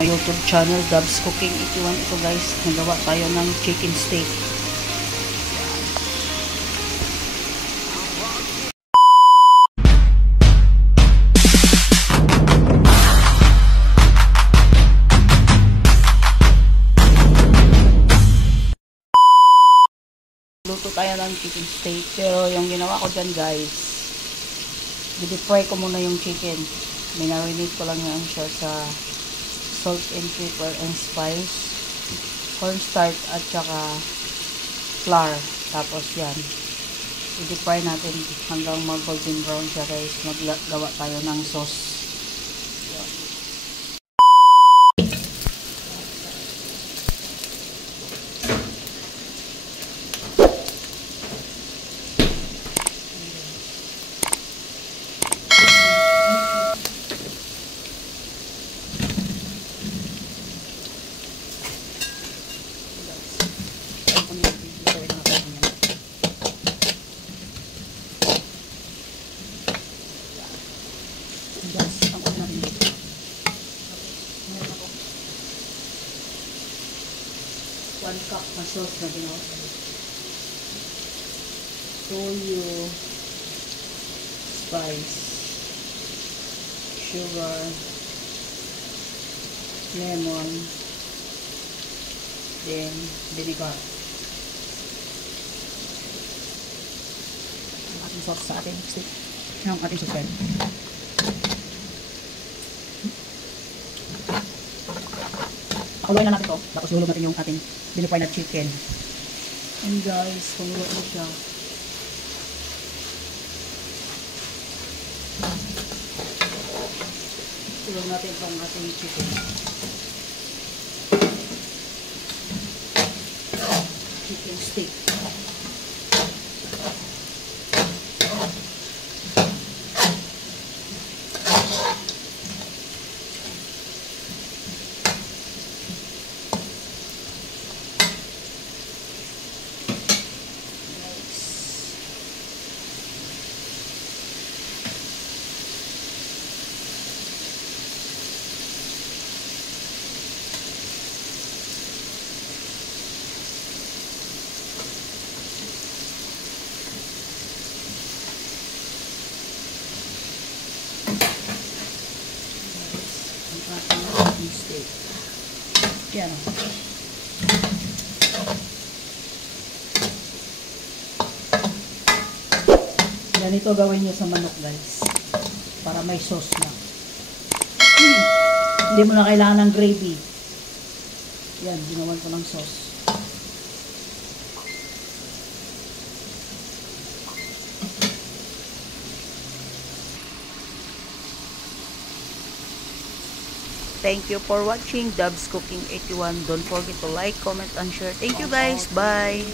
YouTube channel Dubs Cooking 81. Ito guys, nagawa tayo ng chicken steak. Luto tayo ng chicken steak, pero yung ginawa ko dyan guys, i-fry ko muna yung chicken. Minarinate ko lang yan siya sa salt and pepper and spice, cornstarch at saka flour. Tapos yan, i-fry natin hanggang mag golden brown siya guys. Maggawa tayo ng sauce. One cup na sauce na ginawa. Toyo, spice, sugar, lemon, then vinegar. Ang ating sauce sa ating steak. Ang ating sauce. Pakuluin na natin to. Tapos hulog natin yung ating binifry na chicken. And guys, kumulo mo siya. Hulog natin itong ating chicken. Chicken steak. Steak. Yan. Ganito gawin nyo sa manok guys. Para may sauce na. Hindi mo na kailangan ng gravy. Yan, ginawan ko ng sauce. Thank you for watching Dubs Cooking 81. Don't forget to like, comment, and share. Thank you guys. Bye.